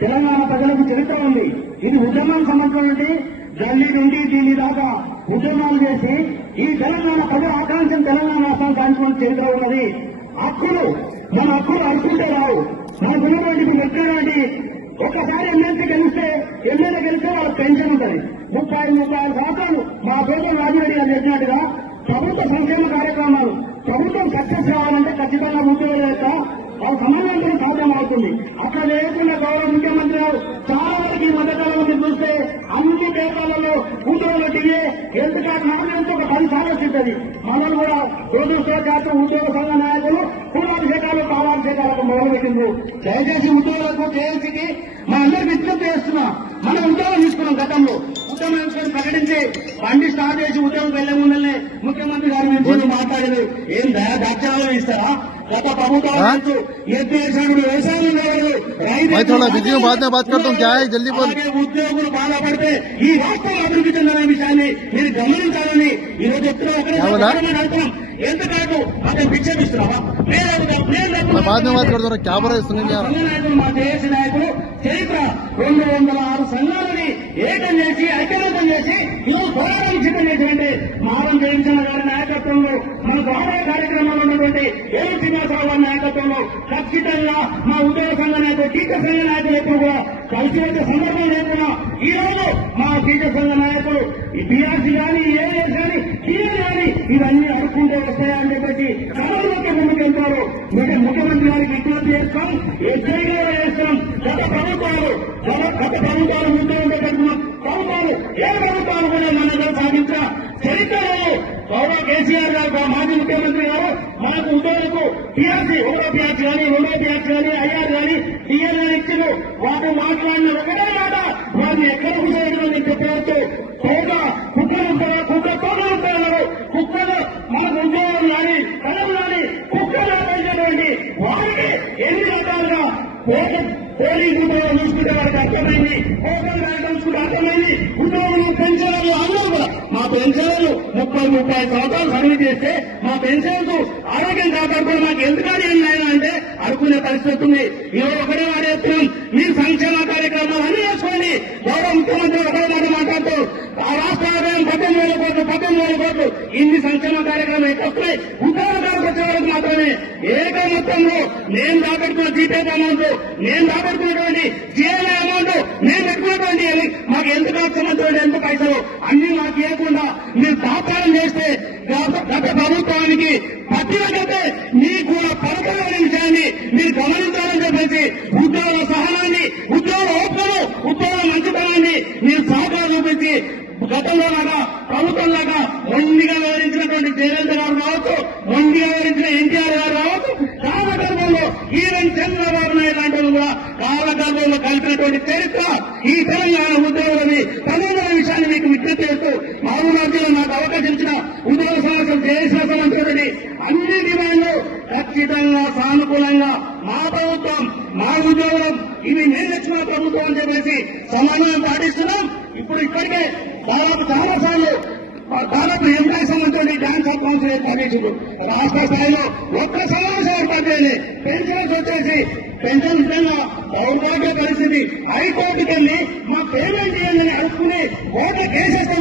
తెలంగాణ ప్రజలకు చరిత్ర ఉంది. ఇది ఉద్యమానికి సంబంధించినటువంటి ఢిల్లీ నుండి ఢిల్లీ దాకా ఉద్యమాలు చేసి ఈ తెలంగాణ ప్రజల ఆకాంక్షను తెలంగాణ రాష్ట్రాన్ని సాధించిన చరిత్ర ఉన్నది. హక్కులు మన హక్కులు అనుకుంటే రావు. మనకున్నటువంటి వ్యక్తులటువంటి ఒక్కసారి ఎమ్మెల్సీ గెలిస్తే ఎమ్మెల్యే గెలిస్తే వాళ్ళకి పెన్షన్ ఉంటుంది. 35 సంవత్సరాలు మా పేదలు రాజురెడ్డి గారు చెప్పినట్టుగా ప్రభుత్వ సంక్షేమ కార్యక్రమాలు ప్రభుత్వం సక్సెస్ కావాలంటే ఖచ్చితంగా ఉద్యోగుల యొక్క సమన్వయంతో సాధ్యం అవుతుంది. అట్లా లేకుండా గౌరవ ముఖ్యమంత్రి గారు చాలా వరకు ఈ మధ్యకాలంలో మీరు చూస్తే అన్ని పేపర్లలో ఉద్యోగులు టీఏ హెల్త్ కార్డు నామినేషన్ ఒక 10 సార్లు వచ్చింది. మనల్ని కూడా దురదృష్టవశాత్తు ఉద్యోగ సంఘ నాయకులు పూర్వాభిషేకాలు పాలాభిషేకాలకు మొదలుపెట్టింది. దయచేసి ఉద్యోగులకు కేఎల్సీకి మా అందరికి విజ్ఞప్తి చేస్తున్నా. మనం ఉద్యోగం తీసుకున్నాం గతంలో ఉద్యోగం తీసుకొని ప్రకటించి బండి స్టార్ట్ చేసి ఉద్యోగం వెళ్లే ముందరనే ముఖ్యమంత్రి గారి గురించి మాట్లాడేది ఏం దాక్షాలు ఇస్తారా? గత ప్రభుత్వాలు వ్యవసాయం ఉద్యోగులు బాధపడితే ఈ రాష్ట్రం అభివృద్ధి చెందనే విషయాన్ని మీరు గమనించాలని ఈరోజు చెప్తున్నా. ఒకరి ఎందుకంటూ అతను విక్షేపిస్తున్నావా? మా దేశ నాయకులు చరిత్ర 206 సంఘాలని ఏకం చేసి ఐక్యమతం చేసి ఈరోజు పోరాటం సిద్ధం చేసినట్టే మారం జయంచంద్ర గారి నాయకత్వంలో మన గౌరవ కార్యక్రమంలో ఉన్నటువంటి ఏడు శ్రీనివాసరావు గారి నాయకత్వంలో ఖచ్చితంగా మా ఉద్యోగ సంఘ నాయకులు టీచర్ సంఘ నాయకులు ఎప్పుడు కూడా కలిసి వచ్చే సందర్భం లేకుండా ఈ రోజు మా టీచర్ సంఘ నాయకులు ఈ బీఆర్సీ కానీ ఏఎస్ కానీ టీఎల్ కానీ ఇవన్నీ అడుక్కుంటూ వస్తాయని చెప్పేసి సభలోకి ముందుకెళ్తారు. ముఖ్యమంత్రి గారికి విజ్ఞప్తి చేస్తాం, హెచ్చరికగా చేస్తాం. గత ప్రభుత్వాలు ఉద్యోగం పెట్టుకున్న ప్రభుత్వాలు ఏ ప్రభుత్వాలు కూడా మనలో సాధించిన చరిత్రలో గౌరవ కేసీఆర్ గారు మాజీ ముఖ్యమంత్రి గారు మనకు ఉద్యోగులకు పిఆర్సీ ఒకటో పిఆర్సీ కానీ రెండో పిఆర్సీ కానీ ఐఆర్ కానీ టీఎల్ కానీ ఇచ్చిన వాటి మాట్లాడిన ఒకటే మాట వారిని ఎక్కడ కూర్చోవడం చెప్పవచ్చు. కుక్క తోటలు ఉంటారు. కుక్కలు మనకు ఉద్యోగం కానీ కళలు కానీ కుక్కలు పెంచేటువంటి వారికి ఎన్ని రకాలుగా పోలింగ్ ఉద్యోగం చూసుకుంటే వారికి అర్థమైంది, ఓపెన్ చూసుకుంటే అర్థమైంది. ఉద్యోగులు పెన్షన్లు అందరూ కూడా మా పెన్షన్లు 30 సంవత్సరాలు సర్వీస్ చేస్తే మా పెన్షన్కు ఆరోగ్యం కాపాడుకోవడం మాకు ఎందుకని ఏమైనా అంటే అనుకునే పరిస్థితి ఉంది. ఈరోజు ఒకటే వాడు చెప్తున్నాం, మీరు సంక్షేమ కార్యక్రమాలు అన్ని చేసుకోండి. గౌరవ ముఖ్యమంత్రి ఒకటే మాట మాట్లాడుతూ ఆ రాష్ట్ర ఆదాయం 18,000 కోట్లు ఇన్ని సంక్షేమ కార్యక్రమం ఎక్కడొస్తున్నాయి? ఉద్యోగాలకు వచ్చే వరకు మాత్రమే ఏక మొత్తంలో నేను దాపెట్టుకున్న జీపీఎఫ్ అమౌంట్, నేను దాపెట్టుకున్నటువంటి జీఎల్ఐ అమౌంట్, నేను పెట్టుకున్నటువంటి మాకు ఎందుకు అవసరమైనటువంటి ఎంత పైసలు అన్ని మాకు ఇవ్వకుండా మీరు దాపారం చేస్తే గత ప్రభుత్వానికి పట్టినట్లయితే మీకు కూడా పరపరమైన విషయాన్ని మీరు గమనించాలని చెప్పేసి ఉద్యోగుల సహనాన్ని, ఉద్యోగ ఓపికను, ఉద్యోగ మంచితనాన్ని మీరు సహకారం చూపించి గతంలో లాగా ప్రభుత్వం లాగా మొండిగా వివరించినటువంటి జయలలిత గారు కావచ్చు, మొండిగా వివరించిన ఎన్టీఆర్ గారు కావచ్చు, కాలగర్భంలో ఈవెన్ చంద్రబాబు నాయుడు లాంటి కూడా కాలగర్భంలో కలిపినటువంటి చరిత్ర ఈ తెలంగాణ ఉద్యోగులని తమదైన విషయాన్ని మీకు విజ్ఞప్తి చేస్తూ మహబూబాబాద్లో నాకు అవకాశం ఇచ్చిన ఉద్యోగ సమస్యలు చేసిన సంబంధించినటువంటి అన్ని డిమాండ్లు ఖచ్చితంగా సానుకూలంగా మా ప్రభుత్వం, మా ఉద్యోగం ఇవి నేను తెచ్చిన ప్రభుత్వం అని చెప్పేసి సమన్వయం పాటిస్తున్నాం. ఇప్పుడు ఇప్పటికే చాలా సార్లు ఎంపీ సంబంధించిన డాన్స్ ఆఫ్ కౌన్సిల్ ఏర్పాటు చేసిండు. రాష్ట్ర స్థాయిలో ఒక్క సమావేశం ఏర్పాటు చేయాలి. పెన్షన్స్ వచ్చేసి పెన్షన్ విధంగా దౌర్భాగ్య పరిస్థితి హైకోర్టుకి వెళ్ళి మా పేమెంట్ చేయాలని అడుక్కుని కోర్టు కేసేస్తే